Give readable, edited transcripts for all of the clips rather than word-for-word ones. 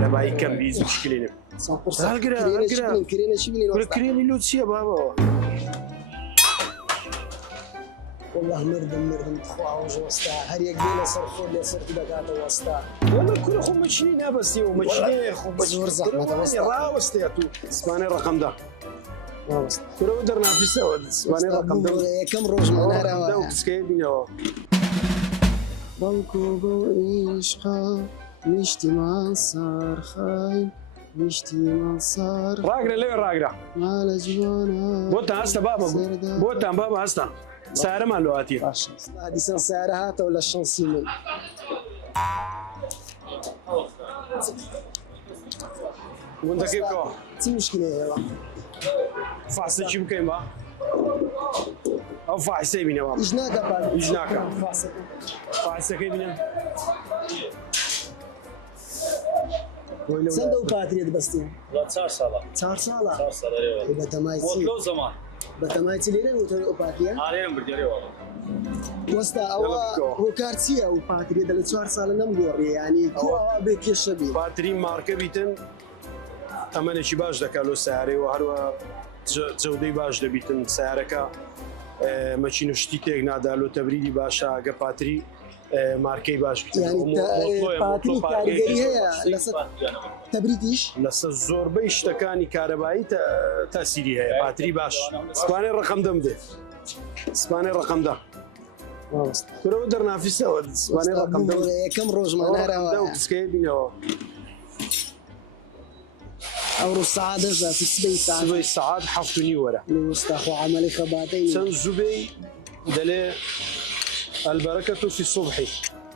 كهربائي كم بيز مشكلة كرينا شي بنين كريني لو تسيا بابا والله مردم تخواه وجوستا هر يك دينا صرفوا اللي صرت دقات وستا والله كل خو مشينا بس يوم مشينا خو زور زحمة وستا راوست يا تو اسباني الرقم ده وستا كل ودرنا في سوا اسباني الرقم ده كم روج ما ده نرى وتسكيبينه بانكو بويشقا مشتي ما صار خاين مشتي ما صار راقنا ليه راقنا على جوانا بوتا هستا بابا بوتا بابا هستا سعر ما لو اتي هذه سعرها هات ولا الشانسيمين وانت كيف كوا تي مشكلة يا فاحسن شي بكين با او فاحسن بينا بابا إجناك بعد إجناك. فاحسن كيف بينا سندو باتريد بستين لا صار صلاة 4 سالا صار صلاة ريوة إذا تمايتي وطلو زمان بتمايتي لينا وتر باتريا عليهم برجري والله وستا هو كارتيا وباتريد اللي 4 سالا نمغوري يعني كو بك الشبيه باتري ماركه بيتن ثمن شي باش دكالو سعري وهروا جودي باش دبيتن سعرك ماشينو شتي تيغنا دالو تبريدي باشا باتري ماركي باش بيتن يعني باتري كارجري هي لسه تبريديش لسه زور بيش تكاني كهربائي تاثيري هي باتري باش اسباني الرقم ده مده اسباني الرقم ده كل ودرنا في سوا اسباني الرقم ده كم روج ما نرى تسكيبينه أو السعادة ذات السبي ساعة سبي الساعات حفتني ورا لوستاخو عملي خباتين سن زبي دلي البركة في الصبح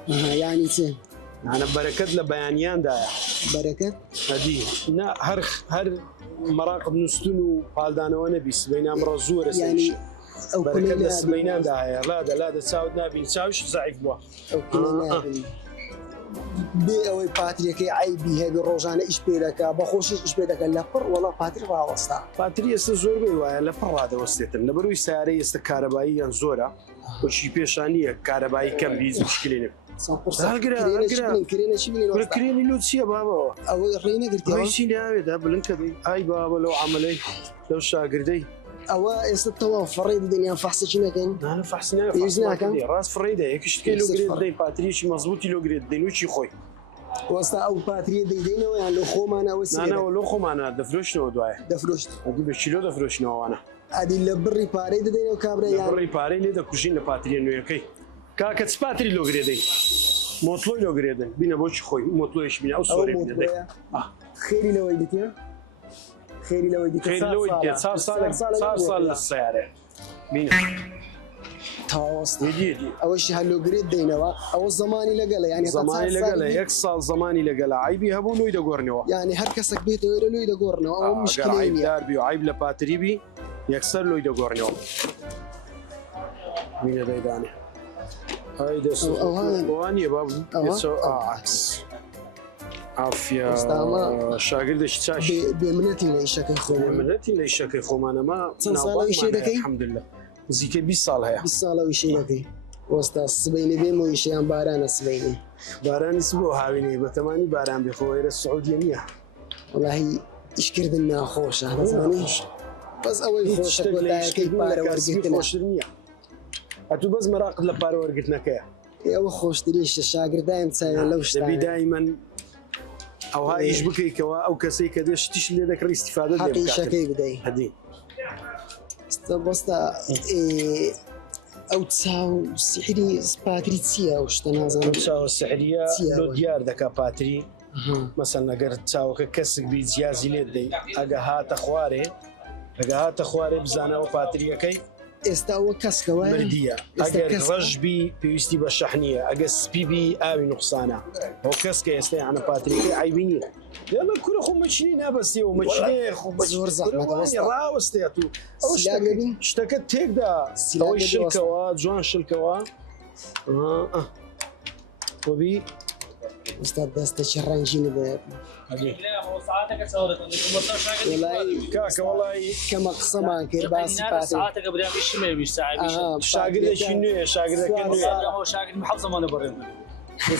يعني سين يعني بركة لبيانيان دا بركة هدي نا هر مراقب نستنو بالدانا ونبيس بين امر الزور يعني أو بركة كلنا السمينان دا لا تساعد نبي نساوش ضعيف بوا أو كلنا بي أو باتري كي عيبي هذه الروجانة إيش بيدك بخوش إيش بيدك لفر ولا باتري راوستا باتري استزور بي ويا لفر هذا وستة نبروي ساري استكهربائي زورا وشي بيشانية كهربائي كم بيز مشكلة كرينا شي بنين كريني لو تسيا بابا أو رينا قلت هاي شيء هذا ده بلنكدي هاي بابا لو عملي لو شاقردي أو استوى فريد الدنيا فحص شنو كان انا فحصنا يوزنا كان؟ راس فريده هيك شت كيلو جريد دي باتريش مزبوط لو جريد دي وشي خوي وستا أو باتري دينا يعني لو خو ما أنا وسيلة انا ولو خو انا دفروش نو دواي دفروشت اجيب الشيلو دفروش نو انا هذه اللي بري باري دينا وكابري يعني بري باري لي دكوشين باتري نو يكي كاكت باتري لو جريد موتلو لو جريد بينا بوش خوي موتلو ايش بينا او سوري بينا خيري لو وديتيها خيري لو وديتيها خير لو انت صار للسياره مين تاوست يجي اول شيء هلو جريد دينا او زماني لقلا يعني زماني لقلا يكسال زماني لقلا عيبي هبو لو يدغورنوا يعني هركسك بيته ويرو لو يدغورنوا او مشكله عيب داربي وعيب لباتريبي يكسر لو يدغورنوا مين دايداني هاي ده واني بابو يسو عكس عافية شاغل ده شتاش بمنتي ليش شكل خو بمنتي ليش شكل خو انا ما صار شيء دكي الحمد لله زيك 20 سال هي 20 سال وشيء دكي وستا سبيني بيمو يشي ام باران سبيني باران اسبوع هاويني بتماني باران بخوير السعوديه مية والله اشكر لنا خوش هذا زماني بس اول خوش ولا كيف بار ورقتنا اتو بس مراقب لبار ورقتنا كيا يا خوش تريش الشاغر دايم تسال لو تبي دائما او هاي يشبكي كوا او كسي كذا شتيش اللي ذاك الاستفاده حقي شكي بداي هدي بستا او تساو سحري باتريتسيا وش تنازل تساو السحريه لو ديار ذاك باتري مثلا اگر تساو كسك بيزيازي لدي اجا هات اخواري بزانا وباتريا كي استوى كسكوا مرديه اگر رجبي بيستي بالشحنيه اگر سبي بي اوي نقصانه هو كسكه يستطيع باتري عيبيني يلا كل خو مشينا بس يوم مشي خو زور زحمه واني راوست يا تو اشتكت هيك دا او الشلكوا جوان شلكوا وبي استاذ دست شرانجين ب لا هو ساعتك صورت والله كاكا والله كما قسما كيرباس باتري ساعتك بدي ايش ما مش ساعه شاقد شنو شاقد كنو هو شاقد محافظه ما نبرم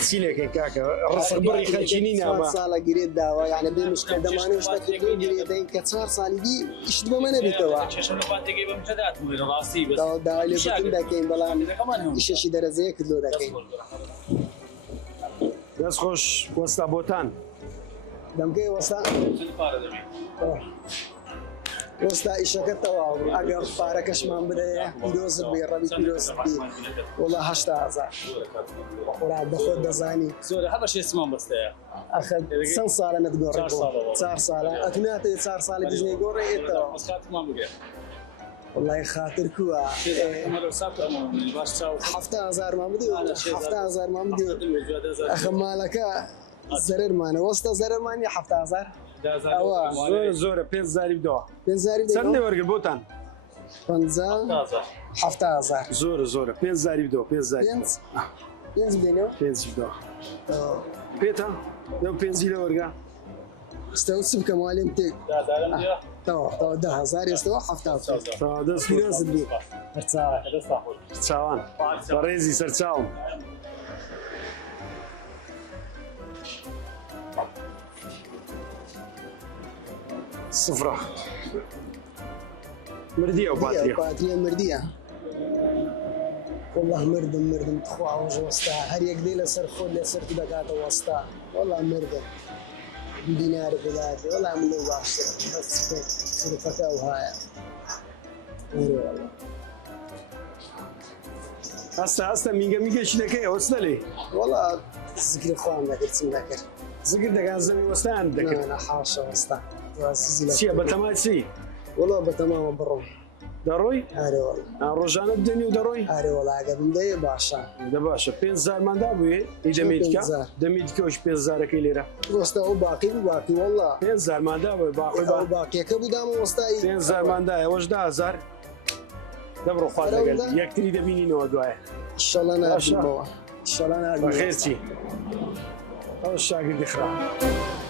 چی لێکن کاکە ڕسق بڕی خەلچینی نامە ساڵە گرێت داوە یعنی بێ مشکل دەمانە شتا کردو گرێدەین کە 4 ساڵی دی ئیشت بۆ منە بیتەوە چشم باتێکی بەم جەدات بووی ڕاستی بس داوای لێ بکن دەکەین بەڵام ئیشەشی دەرەزەیە کردو دەکەین دەست خۆش وەستا بۆتان دەمکەی وەستا وەستا ئیشەکە تەواو ئەگەر پارەکەشمان بدەیە پیرۆزت بێ ڕەبی پیرۆزت بێ وەڵا 8,000 وڵا بەخۆت دەزانی زۆر هەبەش ئێسمان بەستەیە ئەخە چەند ساڵە نەتگۆڕی 4 ساڵە ئەتوناتەوێت 4 ساڵی دژنەی گۆڕێتەوە مسکاتمان بگێ والله خاطر کووە باش چاو 7,000 مان بدی 7,000 مان بدی ئەخە مالەکە زەرمانە وەستە زەرمانی 7,000 زۆر زۆرە 5,000 بدەوە چەند لێ وەرگە بۆتان 7,000 زۆرە 5,000 بدەوە 5,000 5 بدەینەوە 5 بدەوە پێتە لەو 5 لە وەرگە استەوە چ بکەم والێم تێک تەوا 10,000 ئێستەوە 7,000 دەست پیرۆزت بێ چاوان بە ڕێزی سەرچاوم سفرە مردیە و باتریە باتریە مردیە والله مردم تخواوەژ وەستا هەر یەک دێ لەسەر خۆت لەسەر تو دەکاتە وەستا والله مردم دینارە بداتێ والله من لەو باشتر سرفەکە و هایە هەستا میگەشی دەکەی وەستە لێ والله زگری خۆم دەکرد چم دەکرد زگر دەکات زەمی وەستان دەکرد حاشە وەستا چییە بەتەما چی والله بەتەمامە بڕۆم دەڕۆی ئارێ والله ڕۆژانە بدەنی و دەڕۆی ئارێ والله ئەگە بمدەیە باشە دە باشە 5,000 ماندا بووێ دەمێتکە دەمیتکەوش 5,000ەکەی لێرە وەستا ئەو باقی باقی والله 5,000 ماندا بووی باقی باقیەکە بودامە وەستایی 5,000 ماندایە وەش 10,000 دەبڕۆ خوا دەگەل یەکتری دەبینینەوە دوایە ئیشەڵا نابینەوە ئیشەڵا نابینەوە بەخێرچی ئەو شاگردی خراپ